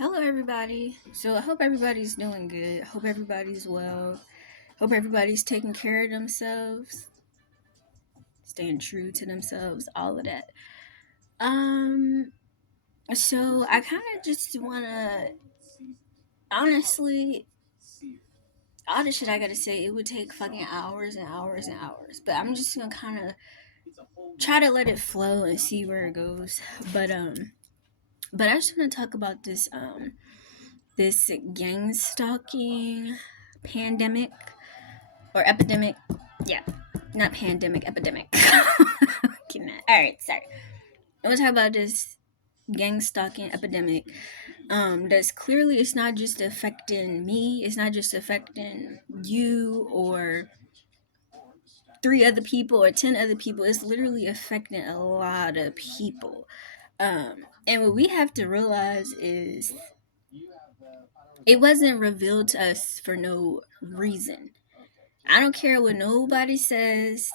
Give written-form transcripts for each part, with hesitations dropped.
Hello, everybody. So, I hope everybody's doing good. Hope everybody's well. Hope everybody's taking care of themselves, staying true to themselves, all of that. Um, so I kind of just want to, honestly, all the shit I gotta say, it would take fucking hours and hours and hours. But I'm just gonna kind of try to let it flow and see where it goes. But, um, but I just want to talk about this gang stalking pandemic or epidemic. Yeah, not pandemic, epidemic. Alright, sorry. I want to talk about this gang stalking epidemic. That's clearly, it's not just affecting me, it's not just affecting you or three other people or 10 other people. It's literally affecting a lot of people. And what we have to realize is it wasn't revealed to us for no reason. I don't care what nobody says.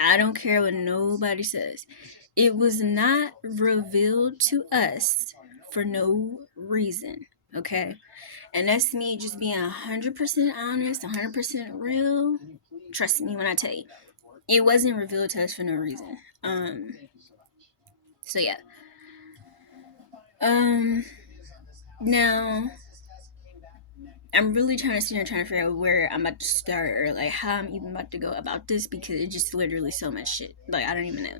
I don't care what nobody says. It was not revealed to us for no reason. Okay? And that's me just being 100% honest, 100% real. Trust me when I tell you. It wasn't revealed to us for no reason. So yeah. Now I'm really trying to sit here and trying to figure out where I'm about to start or like how I'm even about to go about this because it's just literally so much shit. Like I don't even know.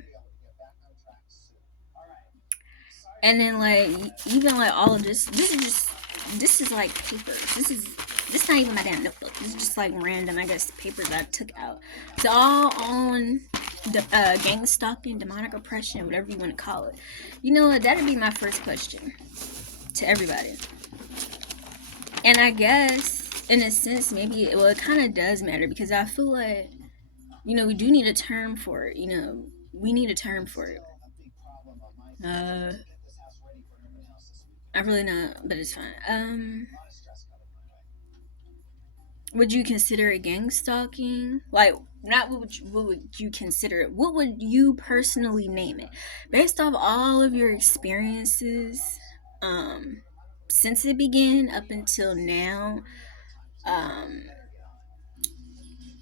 And then like even like all of this is like papers. This is not even my damn notebook. This is just like random, I guess, papers I took out. It's all on the gang stalking, demonic oppression, whatever you want to call it. You know what? That'd be my first question to everybody. And I guess in a sense, maybe it kind of does matter because I feel like we do need a term for it. We need a term for it. I really not, but it's fine. Would you consider it gang stalking? Like, not what would you consider it? What would you personally name it? Based off all of your experiences, um, since it began up until now, um,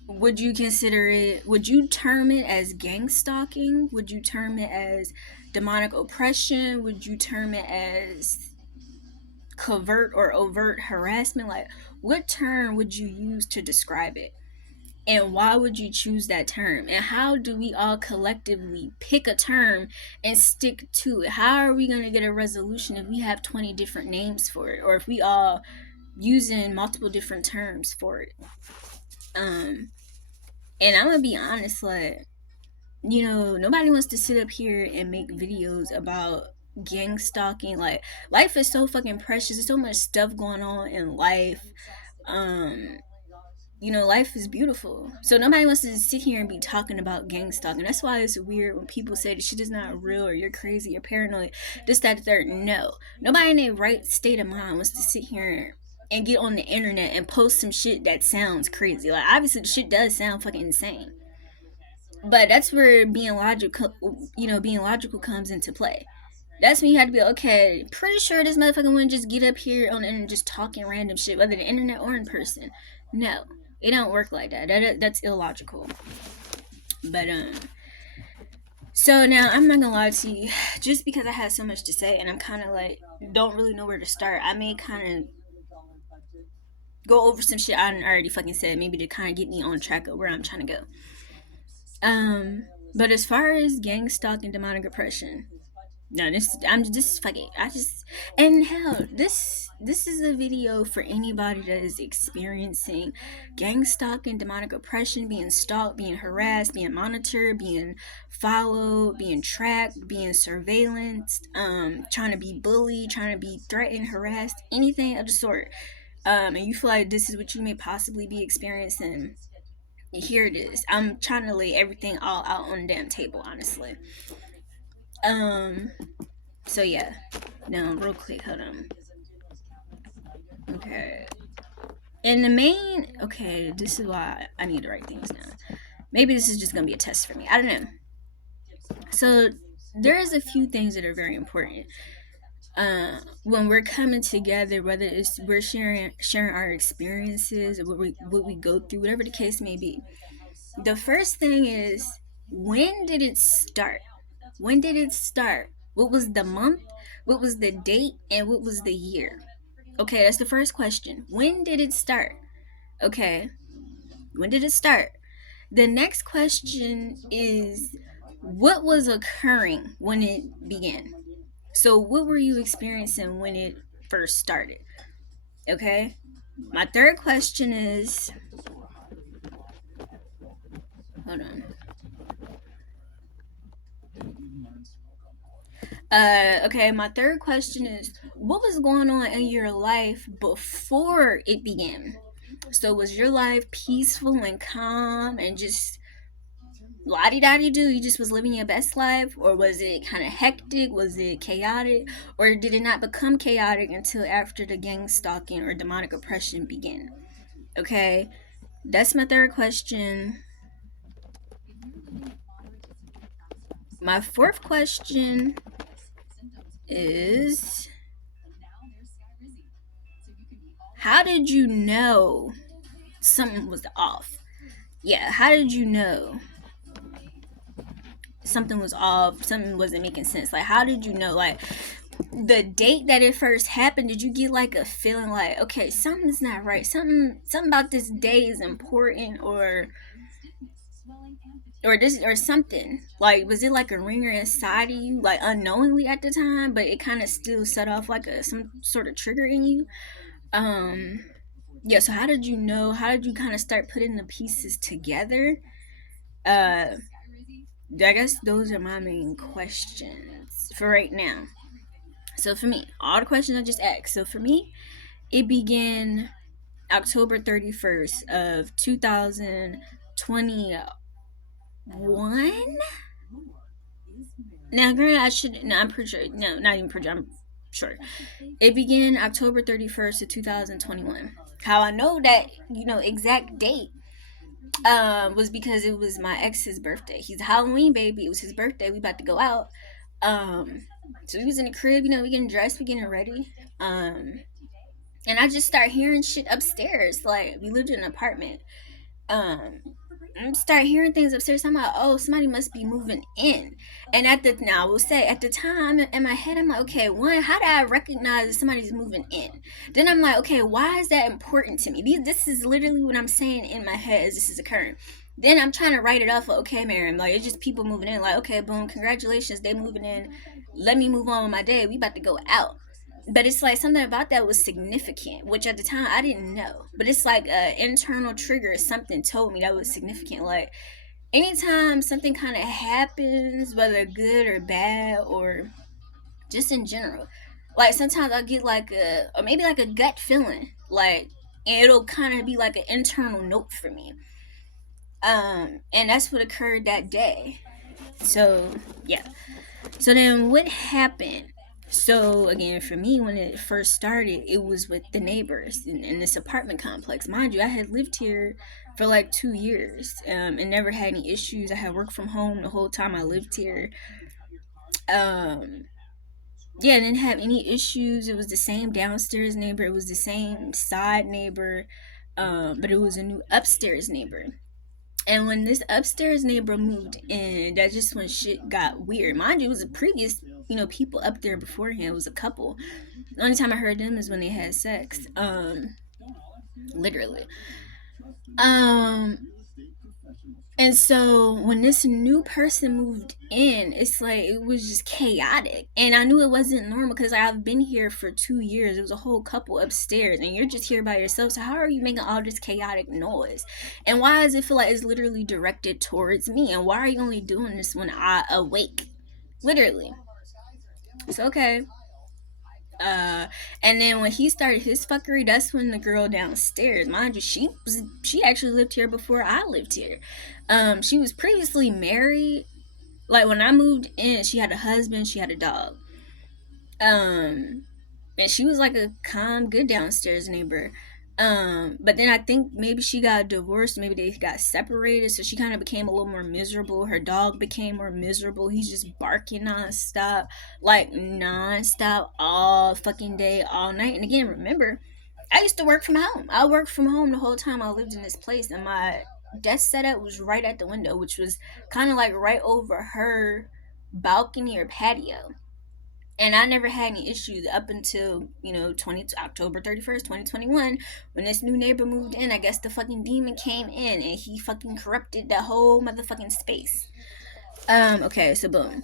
would you consider it? Would you term it as gang stalking? Would you term it as demonic oppression? Would you term it as covert or overt harassment? Like, what term would you use to describe it? And why would you choose that term? And how do we all collectively pick a term and stick to it? How are we going to get a resolution if we have 20 different names for it, or if we all using multiple different terms for it? And I'm gonna be honest, like, nobody wants to sit up here and make videos about gang stalking. Like, life is so fucking precious. There's so much stuff going on in life. Um, life is beautiful. So nobody wants to sit here and be talking about gang stalking. That's why it's weird when people say the shit is not real or you're crazy or paranoid. This, that, the third. No. Nobody in their right state of mind wants to sit here and get on the internet and post some shit that sounds crazy. Like, obviously the shit does sound fucking insane. But that's where being logical comes into play. That's when you have to be okay. Pretty sure this motherfucker wouldn't just get up here on the internet just talking random shit, whether the internet or in person. No, it don't work like that. That's illogical. But so now I'm not gonna lie to you. Just because I had so much to say and I'm kind of like don't really know where to start, I may kind of go over some shit I already fucking said, maybe to kind of get me on track of where I'm trying to go. But as far as gang stalking, demonic oppression, no, this fuck it. And hell, this is a video for anybody that is experiencing gang stalking, demonic oppression, being stalked, being harassed, being monitored, being followed, being tracked, being surveillanced, trying to be bullied, trying to be threatened, harassed, anything of the sort. And you feel like this is what you may possibly be experiencing. Here it is. I'm trying to lay everything all out on the damn table, honestly. So yeah. Now, real quick, hold on. Okay. And the main, okay, this is why I need to write things down. Maybe this is just gonna be a test for me. I don't know. So there is a few things that are very important. when we're coming together, whether it's we're sharing our experiences or what we go through, whatever the case may be, the first thing is, when did it start? When did it start? What was the month? What was the date? And what was the year? Okay, that's the first question. When did it start? Okay, when did it start? The next question is, what was occurring when it began? So, what were you experiencing when it first started? Okay. My third question is, hold on. Okay, my third question is, what was going on in your life before it began? So, was your life peaceful and calm and just lottie dottie do? You just was living your best life? Or was it kind of hectic? Was it chaotic? Or did it not become chaotic until after the gang stalking or demonic oppression began? Okay, that's my third question. My fourth question is, how did you know something was off? Yeah, how did you know something was off? Something wasn't making sense. Like, how did you know? Like, the date that it first happened, did you get like a feeling like, okay, something's not right? Something about this day is important, or this or something. Like, was it like a ringer inside of you, like unknowingly at the time, but it kind of still set off like a some sort of trigger in you? Um, yeah. So how did you know? How did you kind of start putting the pieces together? Uh, I guess those are my main questions for right now. So for me, all the questions I just asked. So for me, it began October 31st of 2021. Now, granted, I should. No, I'm pretty sure. No, not even pretty sure. I'm sure. It began October 31st of 2021. How I know that, exact date, was because it was my ex's birthday. He's a Halloween baby. It was his birthday. We about to go out. So we was in the crib. We getting dressed. We getting ready. And I just start hearing shit upstairs. Like, we lived in an apartment. um Start hearing things upstairs. I'm like, oh, somebody must be moving in. And now I will say, at the time in my head, I'm like, okay, one, how do I recognize that somebody's moving in? Then I'm like, okay, why is that important to me? This is literally what I'm saying in my head as this is occurring. Then I'm trying to write it off, like, okay, Miriam, like, it's just people moving in. Like, okay, boom, congratulations, they moving in. Let me move on with my day. We about to go out. But it's like something about that was significant, which at the time I didn't know. But it's like an internal trigger. Something told me that was significant. Like, anytime something kind of happens, whether good or bad or just in general, like, sometimes I'll get like or maybe like a gut feeling, like, and it'll kind of be like an internal note for me. And that's what occurred that day. So yeah. So then what happened? So again, for me, when it first started, it was with the neighbors in this apartment complex. Mind you, I had lived here for like 2 years, and never had any issues. I had worked from home the whole time I lived here. Um, yeah, I didn't have any issues. It was the same downstairs neighbor. It was the same side neighbor, but it was a new upstairs neighbor. And when this upstairs neighbor moved in, that's just when shit got weird. Mind you, it was a previous, people up there beforehand. It was a couple. The only time I heard them is when they had sex. Literally. Um, and so when this new person moved in, it's like it was just chaotic. And I knew it wasn't normal because I've been here for 2 years. There was a whole couple upstairs, and you're just here by yourself. So how are you making all this chaotic noise? And why does it feel like it's literally directed towards me? And why are you only doing this when I awake? Literally. So okay. Uh, and then when he started his fuckery, that's when the girl downstairs, mind you, she actually lived here before I lived here. She was previously married. Like, when I moved in, she had a husband, she had a dog. And she was like a calm, good downstairs neighbor. But then I think maybe she got divorced, maybe they got separated, so she kind of became a little more miserable. Her dog became more miserable. He's just barking nonstop, like nonstop, all fucking day, all night. And again, remember, I used to work from home. I worked from home the whole time I lived in this place, and my desk setup was right at the window, which was kind of like right over her balcony or patio. And I never had any issues up until, 20 October 31st, 2021, when this new neighbor moved in. I guess the fucking demon came in and he fucking corrupted the whole motherfucking space. Okay, so boom.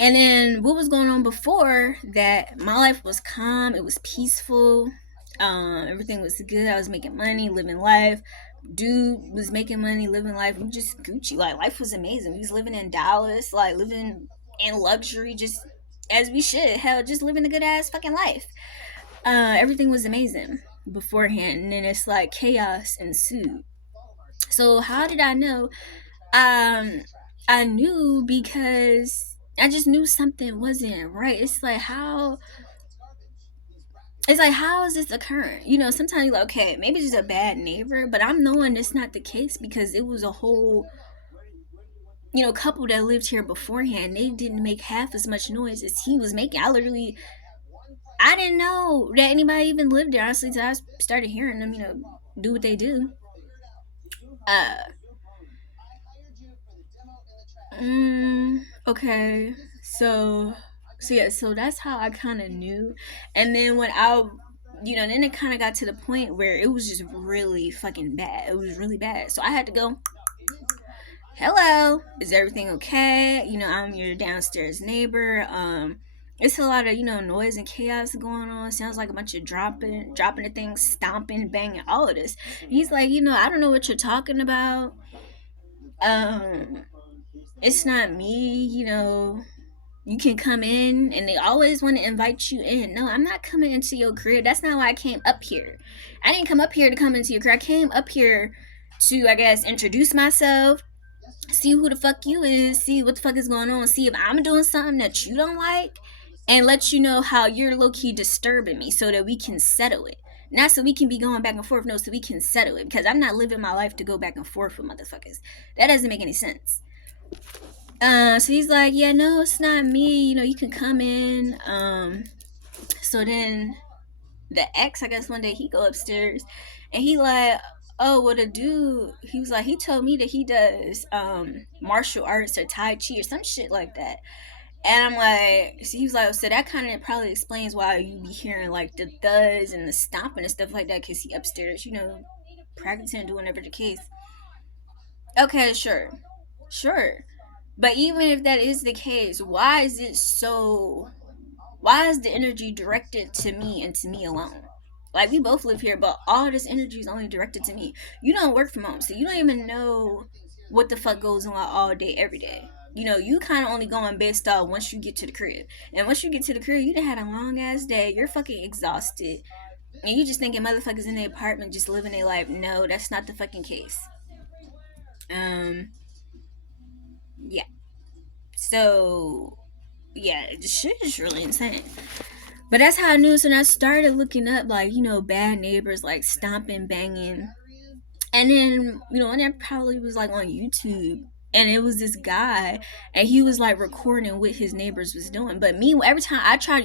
And then what was going on before that? My life was calm, it was peaceful. Everything was good. I was making money, living life. Dude was making money, living life. We just Gucci. Like, life was amazing. We was living in Dallas, like living in luxury, just as we should. Hell, just living a good ass fucking life. Everything was amazing beforehand, and then it's like chaos ensued. So how did I know? Um, I knew because I just knew something wasn't right. How is this occurring? Sometimes you're like, okay, maybe it's just a bad neighbor, but I'm knowing it's not the case because it was a whole, couple that lived here beforehand. They didn't make half as much noise as he was making. I didn't know that anybody even lived there, honestly, until I started hearing them, do what they do. Uh, okay. So that's how I kind of knew. And then then it kind of got to the point where it was just really fucking bad. It was really bad. So I had to go, hello, is everything okay? I'm your downstairs neighbor. It's a lot of, noise and chaos going on. Sounds like a bunch of dropping the things, stomping, banging, all of this. And he's like, I don't know what you're talking about. Um, it's not me, you can come in, and they always want to invite you in. No, I'm not coming into your crib. That's not why I came up here. I didn't come up here to come into your crib. I came up here to, I guess, introduce myself, see who the fuck you is, see what the fuck is going on, see if I'm doing something that you don't like, and let you know how you're low-key disturbing me so that we can settle it. Not so we can be going back and forth, no, so we can settle it. Because I'm not living my life to go back and forth with motherfuckers. That doesn't make any sense. So he's like, yeah, no, it's not me. You can come in. So then the ex, I guess one day he go upstairs, and he like, oh, what a dude. He was like, he told me that he does martial arts or Tai Chi or some shit like that. And I'm like, so he was like, so that kind of probably explains why you be hearing like the thuds and the stomping and stuff like that, because he upstairs, practicing, doing whatever the case. Okay, sure. But even if that is the case, why is the energy directed to me and to me alone? Like, we both live here, but all this energy is only directed to me. You don't work from home, so you don't even know what the fuck goes on all day, every day. You kind of only going based off once you get to the crib. And once you get to the crib, you done had a long ass day. You're fucking exhausted. And you just thinking motherfuckers in the apartment just living their life. No, that's not the fucking case. Um, yeah. So, yeah, this shit is really insane. But that's how I knew. So I started looking up, like, bad neighbors, like stomping, banging. And then, and that probably was like on YouTube. And it was this guy, and he was like recording what his neighbors was doing. But me, every time I tried,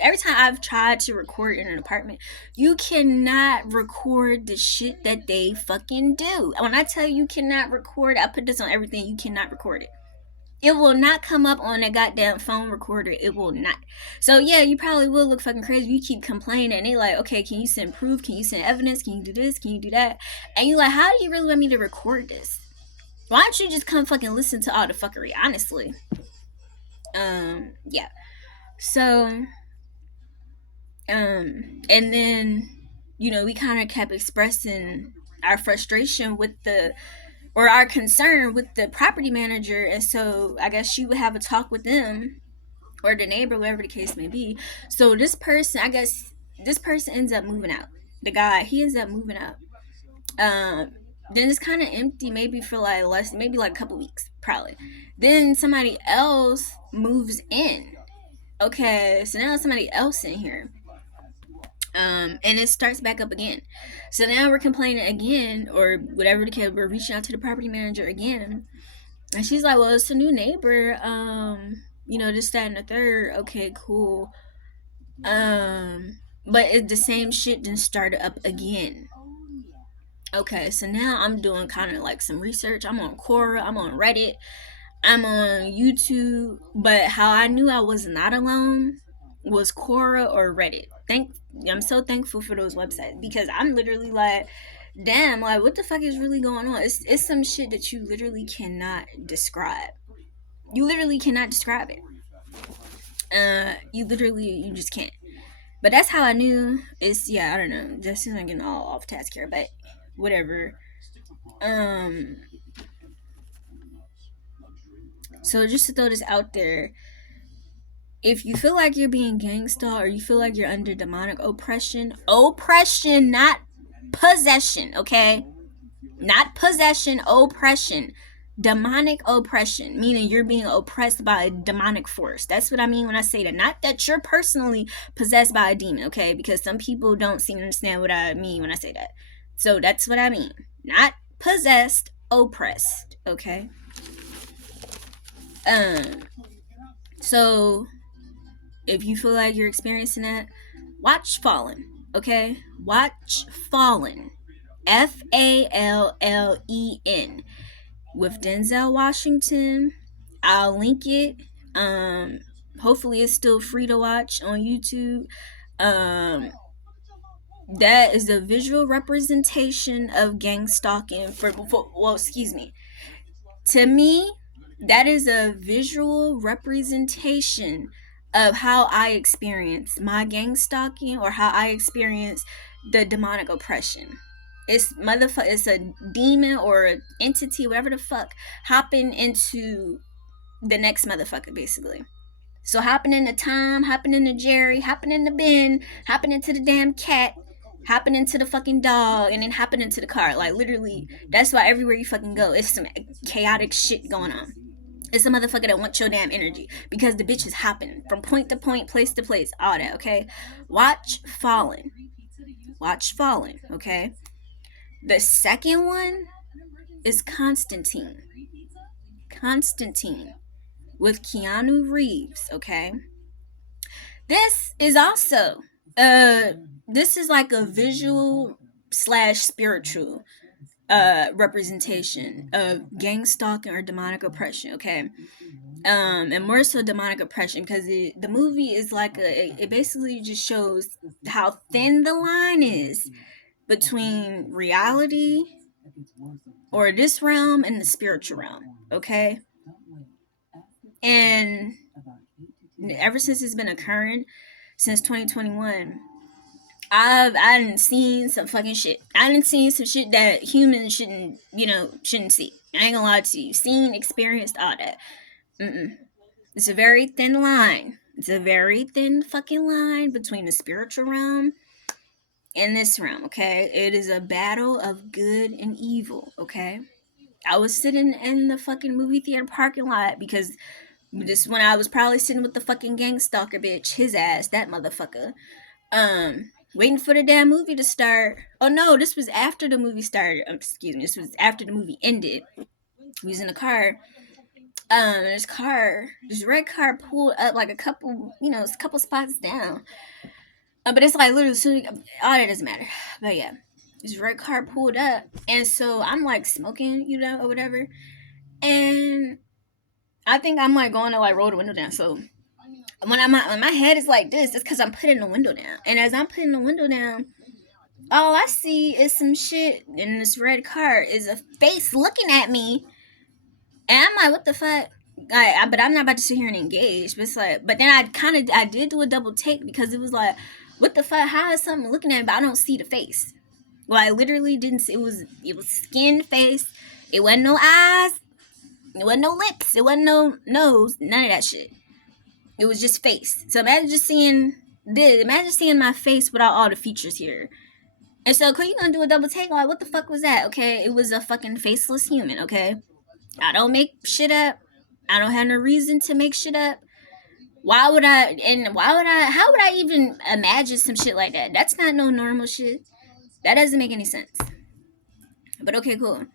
every time I've tried to record in an apartment, you cannot record the shit that they fucking do. When I tell you cannot record, I put this on everything, you cannot record it. It will not come up on a goddamn phone recorder. It will not. So yeah, you probably will look fucking crazy. You keep complaining, and they like, okay, can you send proof? Can you send evidence? Can you do this? Can you do that? And you like, how do you really want me to record this? Why don't you just come fucking listen to all the fuckery? Honestly. Yeah. So, and then, we kind of kept expressing our frustration with or our concern with the property manager, and so I guess she would have a talk with them or the neighbor, whatever the case may be. So this person ends up moving out. The guy, he ends up moving out. Then it's kind of empty, maybe for like maybe like a couple weeks, probably. Then somebody else moves in. Okay, so now somebody else in here. And it starts back up again. So now we're complaining again, or whatever the case. We're reaching out to the property manager again, and she's like, "Well, it's a new neighbor. This, that, and the third. Okay, cool. But the same shit didn't start up again. Okay, so now I'm doing kind of like some research. I'm on Quora. I'm on Reddit. I'm on YouTube. But how I knew I was not alone was Quora or Reddit. I'm so thankful for those websites, because I'm literally like, damn, like what the fuck is really going on? It's some shit that you literally cannot describe. You literally cannot describe it. You just can't. But that's how I knew. I don't know. Just I'm getting all off task here, but whatever. Um, so just to throw this out there, if you feel like you're being gangsta, or you feel like you're under demonic oppression, not possession, okay? Not possession, oppression. Demonic oppression, meaning you're being oppressed by a demonic force. That's what I mean when I say that. Not that you're personally possessed by a demon, okay? Because some people don't seem to understand what I mean when I say that. So that's what I mean. Not possessed, oppressed, okay? So if you feel like you're experiencing that, watch Fallen, okay? Watch Fallen. Fallen with Denzel Washington. I'll link it. Hopefully it's still free to watch on YouTube. That is a visual representation of gang stalking to me, that is a visual representation of how I experience my gang stalking, or how I experience the demonic oppression. It's a demon or an entity, whatever the fuck, hopping into the next motherfucker, basically. So hopping into Tom, hopping into Jerry, hopping into Ben, hopping into the damn cat, hopping into the fucking dog, and then hopping into the car. Like literally, that's why everywhere you fucking go, it's some chaotic shit going on. It's a motherfucker that wants your damn energy, because the bitch is hopping from point to point, place to place, all that, okay? Watch Fallen. Watch Fallen, okay? The second one is Constantine. Constantine with Keanu Reeves, okay? This is also this is like a visual slash spiritual representation of gang stalking or demonic oppression, okay? And more so demonic oppression, because the movie is like it basically just shows how thin the line is between reality or this realm and the spiritual realm, okay? And ever since it's been occurring, since 2021, I done seen some fucking shit. I done seen some shit that humans shouldn't see. I ain't gonna lie to you. Seen, experienced, all that. It's a very thin line. It's a very thin fucking line between the spiritual realm and this realm, okay? It is a battle of good and evil, okay? I was sitting in the fucking movie theater parking lot, because this when I was probably sitting with the fucking gang stalker bitch, his ass, that motherfucker. Waiting for the damn movie to start. Oh no, this was after the movie started. Excuse me, this was after the movie ended. We was in a car. This red car pulled up like a couple spots down. But it's like literally soon. All that doesn't matter. But yeah, this red car pulled up, and so I'm like smoking, or whatever. And I think I'm like going to like roll the window down. So when my head is like this, it's because I'm putting the window down. And as I'm putting the window down, all I see is some shit in this red car, is a face looking at me, and I'm like, what the fuck? But I'm not about to sit here and engage. But it's like, but then I did do a double take, because it was like, what the fuck? How is something looking at me, but I don't see the face? Well, I literally didn't see. It was skin face. It wasn't no eyes. It wasn't no lips. It wasn't no nose. None of that shit. It was just face. So imagine just seeing this. Imagine seeing my face without all the features here. And so, you gonna do a double take? Like, what the fuck was that? Okay, it was a fucking faceless human. Okay, I don't make shit up. I don't have no reason to make shit up. Why would I? How would I even imagine some shit like that? That's not no normal shit. That doesn't make any sense. But okay, cool.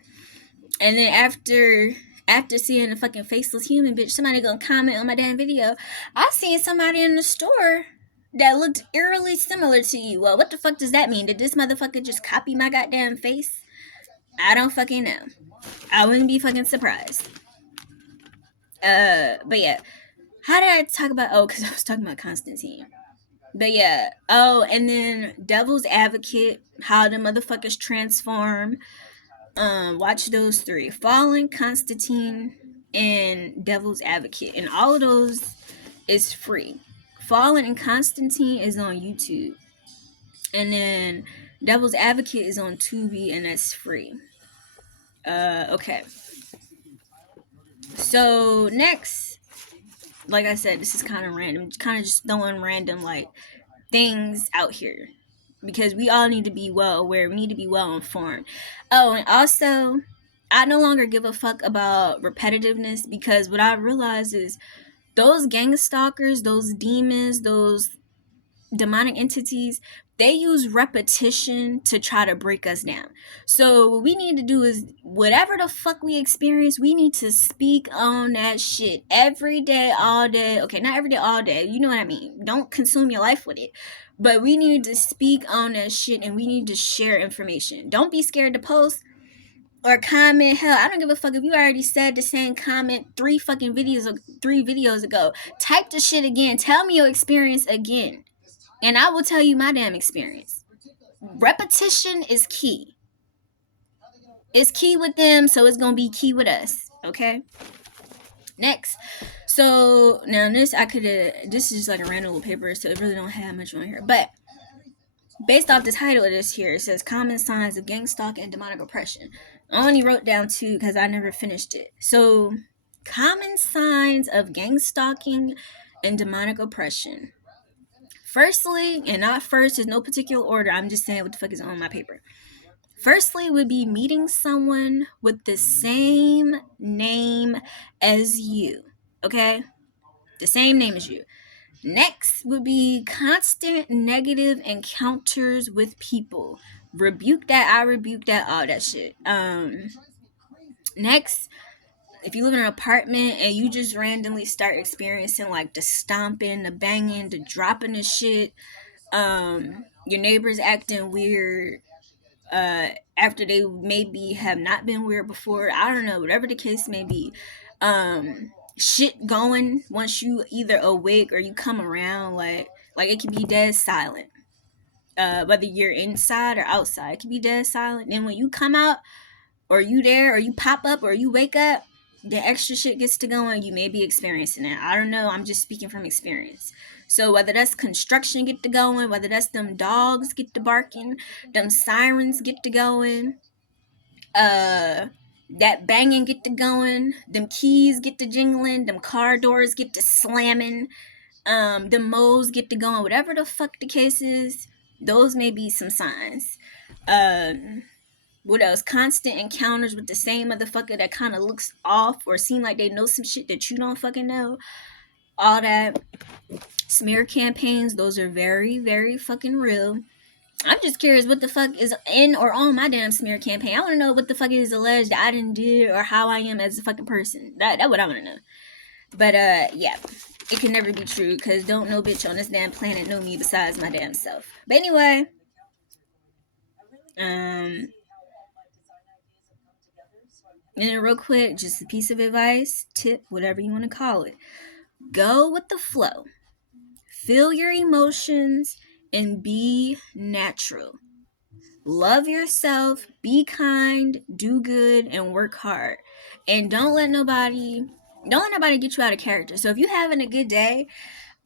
And then after seeing a fucking faceless human bitch, somebody gonna comment on my damn video. I seen somebody in the store that looked eerily similar to you. Well, what the fuck does that mean? Did this motherfucker just copy my goddamn face? I don't fucking know. I wouldn't be fucking surprised. But yeah. How did I talk about? Oh, because I was talking about Constantine. But yeah. Oh, and then Devil's Advocate, how the motherfuckers transform. Watch those three: Fallen, Constantine, and Devil's Advocate. And all of those is free. Fallen and Constantine is on YouTube. And then Devil's Advocate is on Tubi, and that's free. Okay. So next, like I said, this is kind of random. Kind of just throwing random like things out here because we all need to be well aware. We need to be well informed. Oh, and also, I no longer give a fuck about repetitiveness because what I realize is those gang stalkers, those demons, those demonic entities, they use repetition to try to break us down. So what we need to do is whatever the fuck we experience, we need to speak on that shit every day, all day. Okay, not every day, all day. You know what I mean? Don't consume your life with it. But we need to speak on that shit and we need to share information. Don't be scared to post or comment. Hell, I don't give a fuck if you already said the same comment three videos ago. Type the shit again. Tell me your experience again. And I will tell you my damn experience. Repetition is key. It's key with them, so it's gonna be key with us. Okay. Next. So now this is just like a random little paper, so it really don't have much on here. But based off the title of this here, it says common signs of gang stalking and demonic oppression. I only wrote down 2 because I never finished it. So common signs of gang stalking and demonic oppression. Firstly, and not first, there's no particular order. I'm just saying what the fuck is on my paper. Firstly, would be meeting someone with the same name as you. Okay? The same name as you. Next would be constant negative encounters with people. Rebuke that, I rebuke that, all that shit. Next, if you live in an apartment and you just randomly start experiencing like the stomping, the banging, the dropping of shit, your neighbors acting weird, after they maybe have not been weird before, I don't know, whatever the case may be, shit going once you either awake or you come around, like it can be dead silent, whether you're inside or outside, it can be dead silent. Then when you come out, or you there, or you pop up, or you wake up, the extra shit gets to going. You may be experiencing it. I don't know. I'm just speaking from experience. So whether that's construction get to going, whether that's them dogs get to barking, them sirens get to going, that banging get to going, them keys get to jingling, them car doors get to slamming, them moles get to going, whatever the fuck the case is, those may be some signs. What else? Constant encounters with the same motherfucker that kind of looks off or seem like they know some shit that you don't fucking know. All that. Smear campaigns, those are very, very fucking real. I'm just curious what the fuck is in or on my damn smear campaign. I want to know what the fuck is alleged that I didn't do or how I am as a fucking person. That's what I want to know. But yeah, it can never be true because don't no bitch on this damn planet know me besides my damn self. But anyway, and then real quick, just a piece of advice, tip, whatever you want to call it. Go with the flow. Feel your emotions and be natural. Love yourself, be kind, do good, and work hard. And don't let nobody get you out of character. So if you're having a good day,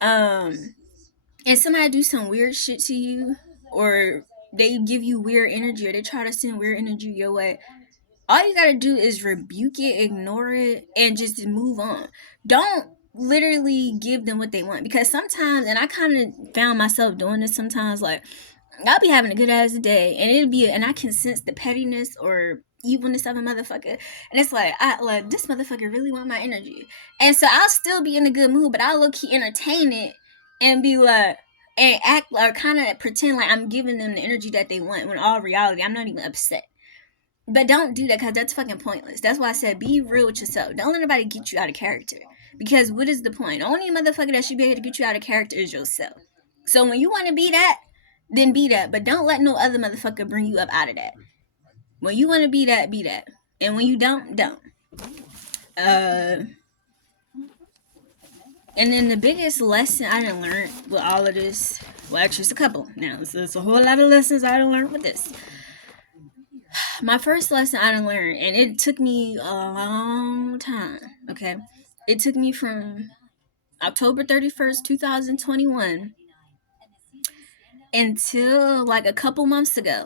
and somebody do some weird shit to you, or they give you weird energy, or they try to send weird energy your way, all you gotta do is rebuke it, ignore it, and just move on. Don't literally give them what they want, because sometimes, and I kind of found myself doing this sometimes, like I'll be having a good ass day and I can sense the pettiness or evilness of a motherfucker. And it's like, this motherfucker really want my energy. And so I'll still be in a good mood, but I'll low-key entertain it and be like, and act or kind of pretend like I'm giving them the energy that they want, when all reality, I'm not even upset. But don't do that, because that's fucking pointless. That's why I said be real with yourself. Don't let anybody get you out of character. Because what is the point? The only motherfucker that should be able to get you out of character is yourself. So when you want to be that, then be that. But don't let no other motherfucker bring you up out of that. When you want to be that, be that. And when you don't. And then the biggest lesson I done learned with all of this, well, actually, it's a couple. Now, it's a whole lot of lessons I done learned with this. My first lesson I done learned, and it took me a long time, okay? It took me from October 31st, 2021 until like a couple months ago.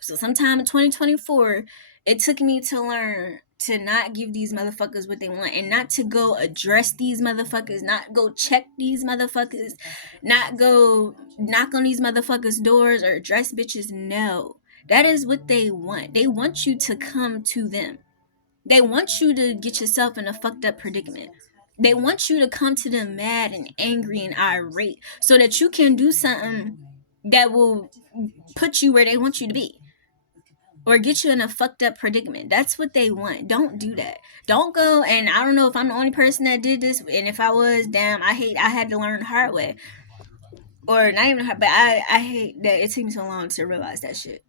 So sometime in 2024, it took me to learn to not give these motherfuckers what they want, and not to go address these motherfuckers, not go check these motherfuckers, not go knock on these motherfuckers' doors or address bitches. No. That is what they want. They want you to come to them. They want you to get yourself in a fucked up predicament. They want you to come to them mad and angry and irate so that you can do something that will put you where they want you to be, or get you in a fucked up predicament. That's what they want. Don't do that. Don't go, and I don't know if I'm the only person that did this, and if I was, damn, I had to learn the hard way. Or not even hard, but I hate that it took me so long to realize that shit.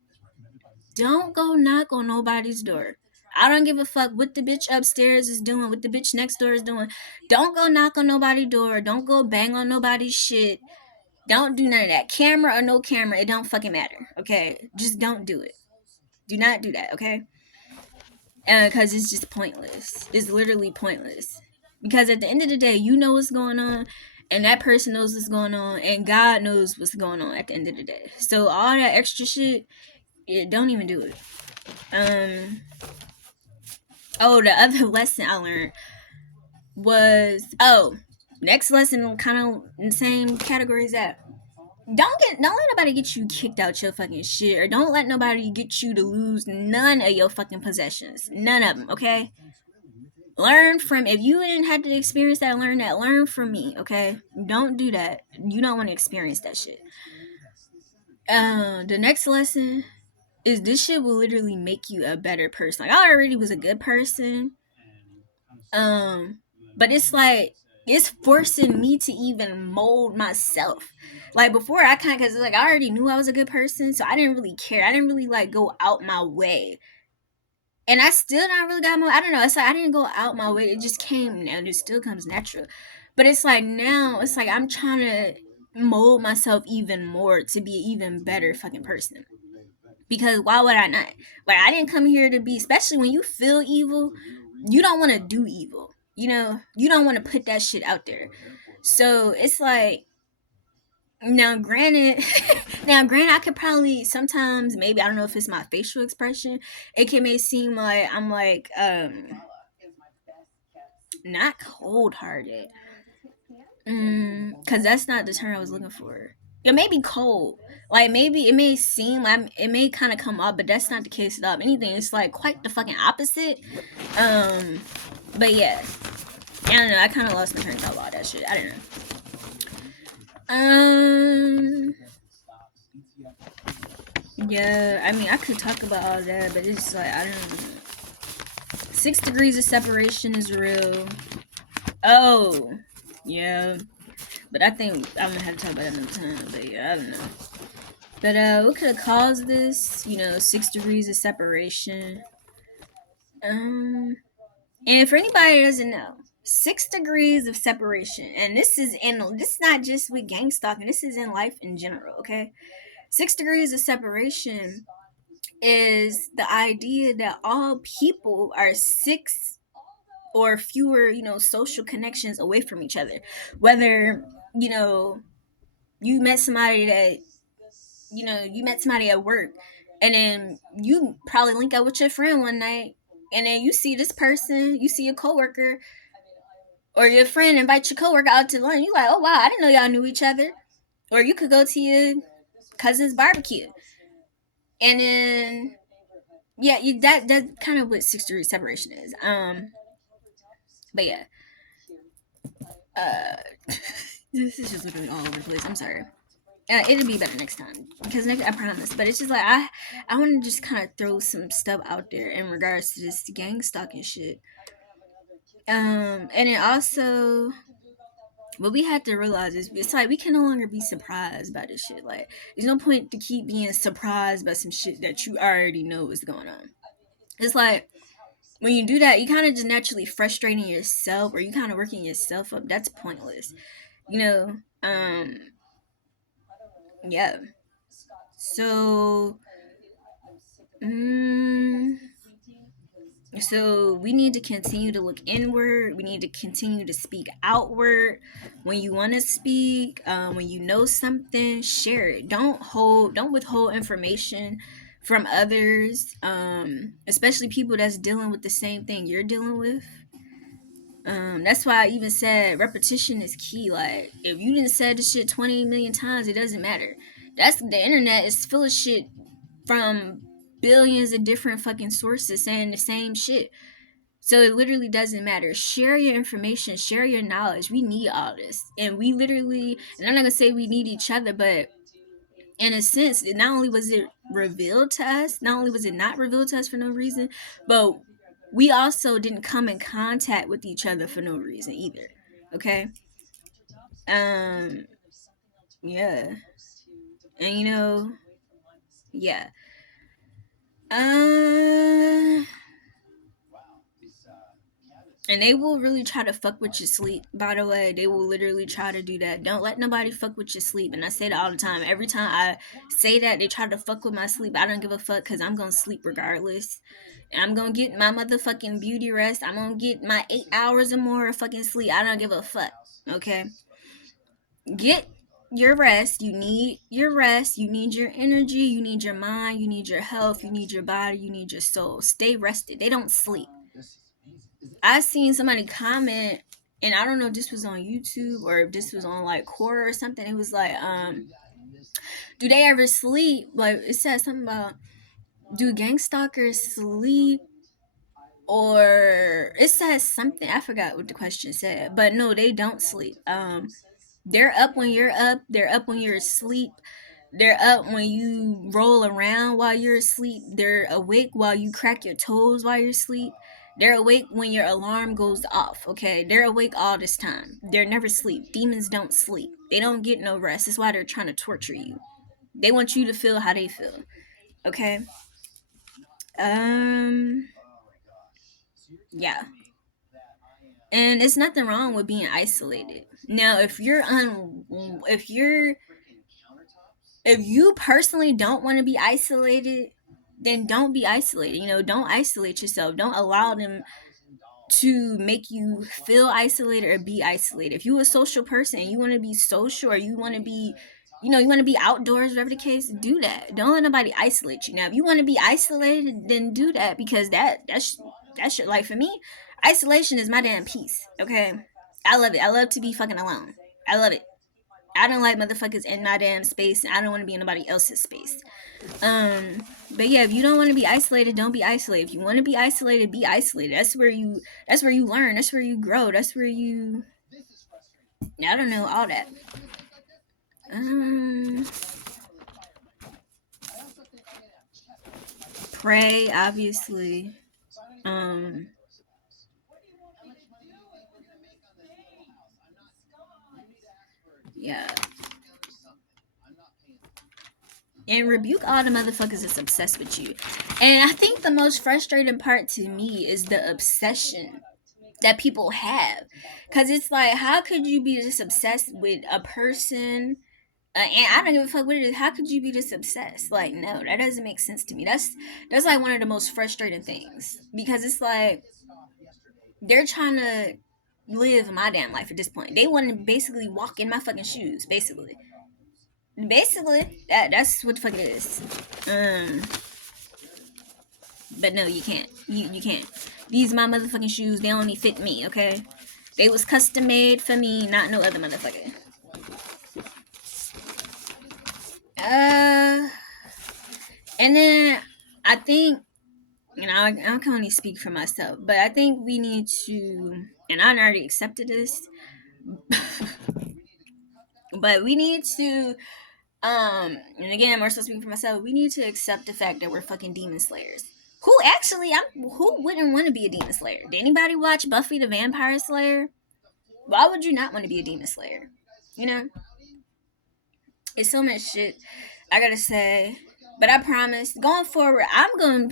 Don't go knock on nobody's door. I don't give a fuck what the bitch upstairs is doing, what the bitch next door is doing. Don't go knock on nobody's door. Don't go bang on nobody's shit. Don't do none of that. Camera or no camera, it don't fucking matter, okay? Just don't do it. Do not do that, okay? Because it's just pointless. It's literally pointless. Because at the end of the day, you know what's going on, and that person knows what's going on, and God knows what's going on at the end of the day. So all that extra shit, yeah, don't even do it. The other lesson I learned was, next lesson, kind of in the same category as that. Don't let nobody get you kicked out your fucking shit, or don't let nobody get you to lose none of your fucking possessions. None of them, okay? Learn from, if you didn't have to experience that, learn from me, okay? Don't do that. You don't want to experience that shit. The next lesson is, this shit will literally make you a better person. Like, I already was a good person. But it's like, it's forcing me to even mold myself. Like, before, I kind of, because like, I already knew I was a good person, so I didn't really care. I didn't really like go out my way. And I still not really got my, I don't know, it's like I didn't go out my way. It just came, and it still comes natural. But it's like now, it's like I'm trying to mold myself even more to be an even better fucking person. Because why would I not? Like, I didn't come here to be, especially when you feel evil, you don't want to do evil. You know, you don't want to put that shit out there. So it's like, now granted, I could probably sometimes, maybe, I don't know if it's my facial expression, it can may seem like I'm like not cold hearted. Cause that's not the term I was looking for. It may be cold. Like, maybe it may seem like it may kind of come up, but that's not the case at all. If anything, it's like quite the fucking opposite. But yeah, I don't know. I kind of lost my train of thought about that shit. I don't know. Yeah, I mean, I could talk about all that, but it's like, I don't know. 6 degrees of separation is real. Oh, yeah. But I think I'm gonna have to talk about it another time. But yeah, I don't know. But what could have caused this? 6 degrees of separation. And for anybody that doesn't know, 6 degrees of separation, and this is not just with gang stalking. This is in life in general. Okay, 6 degrees of separation is the idea that all people are 6 or fewer, social connections away from each other. Whether, you met somebody that, you met somebody at work, and then you probably link up with your friend one night, and then you see this person, you see a coworker, or your friend invite your coworker out to lunch. You like, oh wow, I didn't know y'all knew each other. Or you could go to your cousin's barbecue, and then Yeah, that kind of what 6 degree separation is. But yeah, uh, this is just literally all over the place. I'm sorry. It'll be better next time because next I promise. But it's just like I want to just kind of throw some stuff out there in regards to this gang stalking shit. And it also what we had to realize is it's like we can no longer be surprised by this shit. Like there's no point to keep being surprised by some shit that you already know is going on. It's like when you do that, you kind of just naturally frustrating yourself or you kind of working yourself up. That's pointless, you know. Yeah. So, mm, so we need to continue to look inward. We need to continue to speak outward. When you want to speak, when you know something, share it. Don't withhold information from others, especially people that's dealing with the same thing you're dealing with. That's why I even said repetition is key. Like, if you didn't say this shit 20 million times, it doesn't matter. That's the internet is full of shit from billions of different fucking sources saying the same shit. So it literally doesn't matter. Share your information, share your knowledge. We need all this. And we literally, and I'm not gonna say we need each other, but in a sense, not only was it revealed to us, not only was it not revealed to us for no reason, but we also didn't come in contact with each other for no reason either. Okay? Um, yeah. And yeah. Uh And they will really try to fuck with your sleep, by the way. They will literally try to do that. Don't let nobody fuck with your sleep. And I say that all the time. Every time I say that, they try to fuck with my sleep. I don't give a fuck because I'm going to sleep regardless. And I'm going to get my motherfucking beauty rest. I'm going to get my 8 hours or more of fucking sleep. I don't give a fuck. Okay? Get your rest. You need your rest. You need your energy. You need your mind. You need your health. You need your body. You need your soul. Stay rested. They don't sleep. I seen somebody comment, and I don't know if this was on YouTube or if this was on like Quora or something. It was like, do they ever sleep? Like it said something about, do gang stalkers sleep? Or it says something. I forgot what the question said, but no, they don't sleep. They're up when you're up. They're up when you're asleep. They're up when you roll around while you're asleep. They're awake while you crack your toes while you're asleep. They're awake when your alarm goes off, okay? They're awake all this time. They're never asleep. Demons don't sleep. They don't get no rest. That's why they're trying to torture you. They want you to feel how they feel, okay? Um, yeah. And it's nothing wrong with being isolated. Now, if you personally don't want to be isolated, then don't be isolated. Don't isolate yourself. Don't allow them to make you feel isolated or be isolated. If you're a social person and you want to be social, or you want to be, you want to be outdoors, whatever the case, do that. Don't let nobody isolate you. Now, if you want to be isolated, then do that, because that's your life. For me, isolation is my damn peace. Okay, I love it. I love to be fucking alone. I love it. I don't like motherfuckers in my damn space, and I don't want to be in nobody else's space. But yeah, if you don't want to be isolated, don't be isolated. If you want to be isolated, be isolated. That's where you learn. That's where you grow. That's where you, I don't know, all that. Um, Pray, obviously. Um, yeah. And rebuke all the motherfuckers that's obsessed with you. And I think the most frustrating part to me is the obsession that people have. Because it's like, how could you be this obsessed with a person? And I don't give a fuck what it is. How could you be this obsessed? Like, no, that doesn't make sense to me. That's like one of the most frustrating things, because it's like they're trying to live my damn life at this point. They want to basically walk in my fucking shoes. Basically, that's what the fuck it is. But no, you can't. You can't. These my motherfucking shoes. They only fit me. Okay, they was custom made for me, not no other motherfucker. And then I think and I can only speak for myself, but I think we need to, and I already accepted this, but we need to, and again, I'm also speaking for myself. We need to accept the fact that we're fucking demon slayers. Who wouldn't want to be a demon slayer? Did anybody watch Buffy the Vampire Slayer? Why would you not want to be a demon slayer? You know, it's so much shit I gotta say. But I promise, going forward, I'm gonna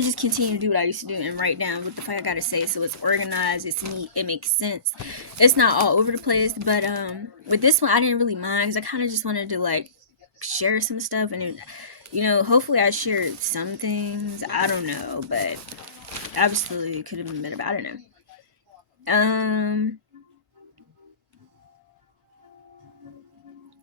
just continue to do what I used to do and write down what the fuck I gotta say, so it's organized, it's neat, it makes sense. It's not all over the place, but with this one, I didn't really mind because I kind of just wanted to like share some stuff, and hopefully I shared some things. I don't know, but absolutely could have been better. But I don't know.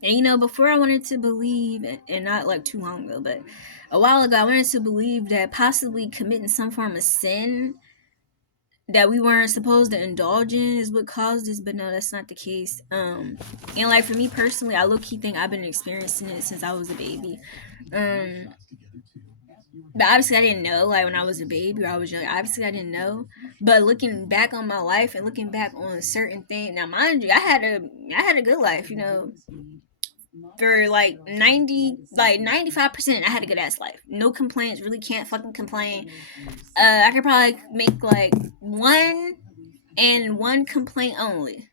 And before I wanted to believe, and not like too long ago, but a while ago, I wanted to believe that possibly committing some form of sin that we weren't supposed to indulge in is what caused this, but no, that's not the case. And like for me personally, I low key think I've been experiencing it since I was a baby. But obviously I didn't know, like when I was a baby or I was young. Obviously I didn't know. But looking back on my life and looking back on certain things, now mind you, I had a good life, for like 95%. I had a good ass life, no complaints, really can't fucking complain. I could probably make like one complaint only,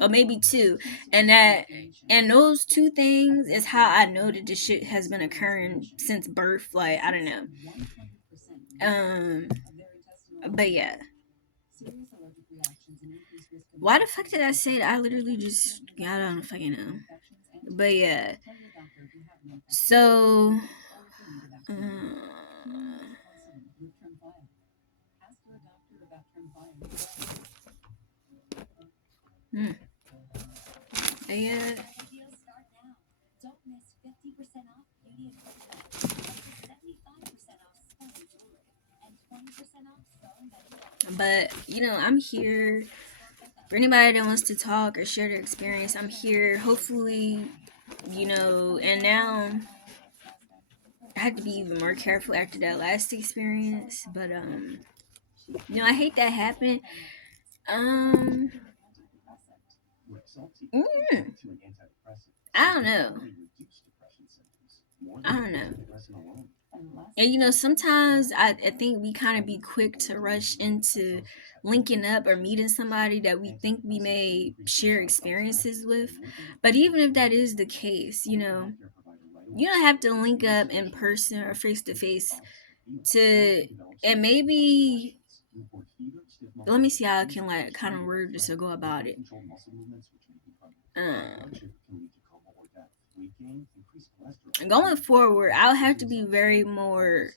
or maybe two, and those two things is how I know that this shit has been occurring since birth. Like I don't know. um but yeah, why the fuck did I say that? I literally just, I don't fucking know. But yeah, so hmm. Yeah. But I'm here for anybody that wants to talk or share their experience. I'm here. Hopefully, and now I had to be even more careful after that last experience. But I hate that happened. Um, mm, I don't know. I don't know. And sometimes I think we kind of be quick to rush into linking up or meeting somebody that we think we may share experiences with. But even if that is the case, you don't have to link up in person or face to face to, and maybe, let me see how I can like kind of word this or go about it. Um, Going forward, I'll have to be very more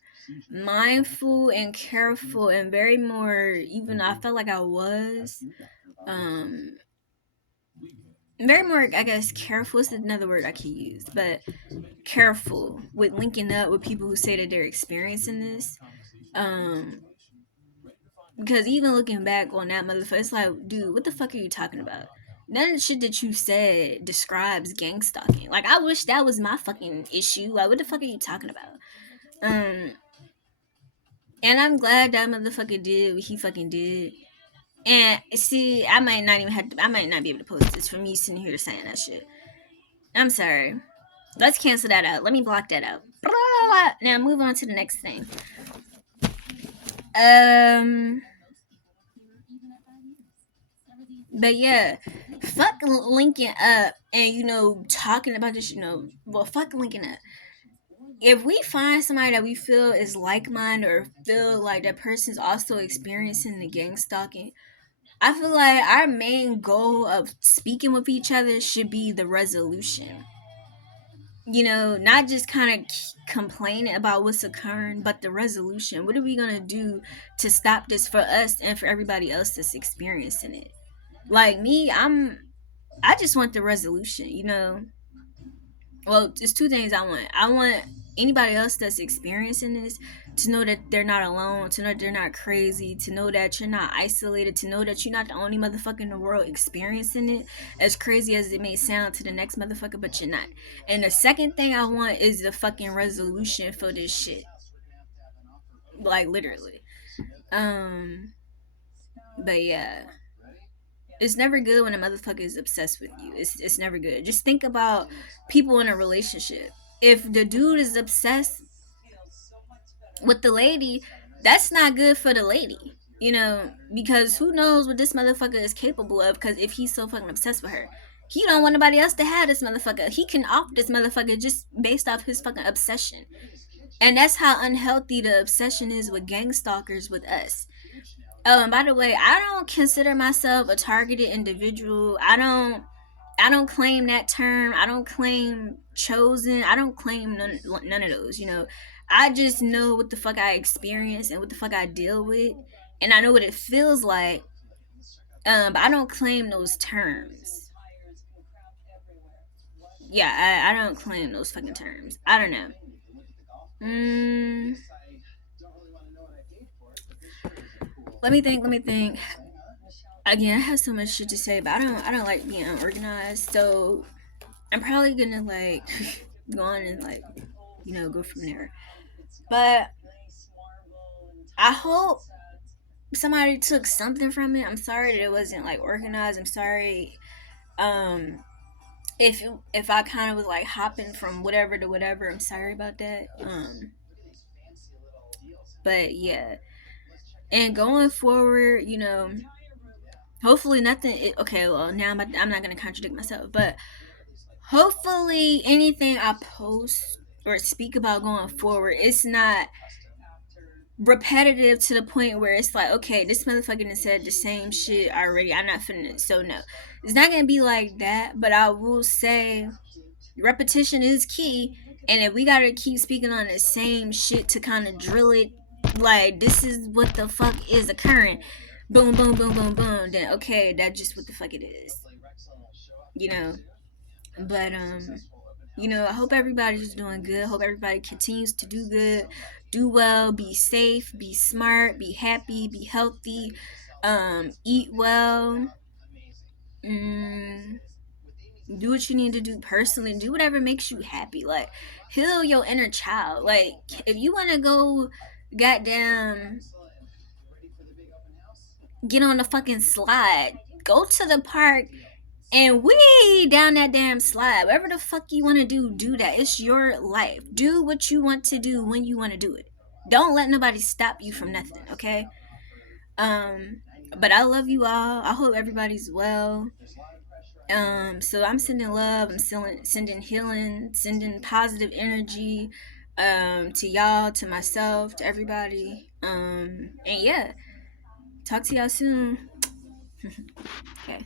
mindful and careful and very more, even though I felt like I was, um, very more, I guess, careful is another word I could use, but careful with linking up with people who say that they're experiencing this. Um, because even looking back on that motherfucker, it's like, dude, what the fuck are you talking about? None of the shit that you said describes gang stalking. Like, I wish that was my fucking issue. Like, what the fuck are you talking about? And I'm glad that motherfucker did what he fucking did. And see, I might not even have to, I might not be able to post this for me sitting here saying that shit. I'm sorry. Let's cancel that out. Let me block that out. Now move on to the next thing. But yeah, fuck linking up and talking about this. Well, fuck linking up. If we find somebody that we feel is like minded or feel like that person's also experiencing the gang stalking, I feel like our main goal of speaking with each other should be the resolution. Not just kind of complaining about what's occurring, but the resolution. What are we gonna do to stop this for us and for everybody else that's experiencing it? Like me, I just want the resolution. Well, there's two things I want. I want anybody else that's experiencing this to know that they're not alone, to know that they're not crazy, to know that you're not isolated, to know that you're not the only motherfucker in the world experiencing it, as crazy as it may sound to the next motherfucker, but you're not. And the second thing I want is the fucking resolution for this shit. like literally. Um, but yeah, it's never good when a motherfucker is obsessed with you. It's never good. Just think about people in a relationship. If the dude is obsessed with the lady, that's not good for the lady. You know, because who knows what this motherfucker is capable of? Because if he's so fucking obsessed with her, he don't want nobody else to have this motherfucker. He can off this motherfucker just based off his fucking obsession. And that's how unhealthy the obsession is with gang stalkers with us. Oh, and by the way, I don't consider myself a targeted individual. I don't claim that term. I don't claim chosen. I don't claim none of those, you know. I just know what the fuck I experience and what the fuck I deal with, and I know what it feels like. But I don't claim those terms. Yeah, I don't claim those fucking terms. I don't know. Mm, let me think. Let me think. Again, I have so much shit to say, but I don't like being unorganized. So I'm probably gonna like go on and like go from there. But I hope somebody took something from it. I'm sorry that it wasn't like organized. I'm sorry um if I kind of was like hopping from whatever to whatever. I'm sorry about that. But yeah. And going forward, hopefully nothing okay, well, now I'm not going to contradict myself, but hopefully anything I post or speak about going forward, it's not repetitive to the point where it's like, okay, this motherfucker done said the same shit already. I'm not finna. So no, it's not gonna be like that. But I will say, repetition is key. And if we gotta keep speaking on the same shit to kind of drill it, like this is what the fuck is occurring. Boom, boom, boom, boom, boom. Then okay, that's just what the fuck it is. You know. But I hope everybody's doing good. I hope everybody continues to do good, do well, be safe, be smart, be happy, be healthy, eat well, mm, do what you need to do personally, do whatever makes you happy. Like, heal your inner child. Like, if you want to go, goddamn, get on the fucking slide, go to the park and we down that damn slide. Whatever the fuck you want to do that. It's your life. Do what you want to do when you want to do it. Don't let nobody stop you from nothing, okay? Um, but I love you all. I hope everybody's well. So I'm sending love. I'm sending healing, sending positive energy, to y'all, to myself, to everybody. And yeah, talk to y'all soon. Okay.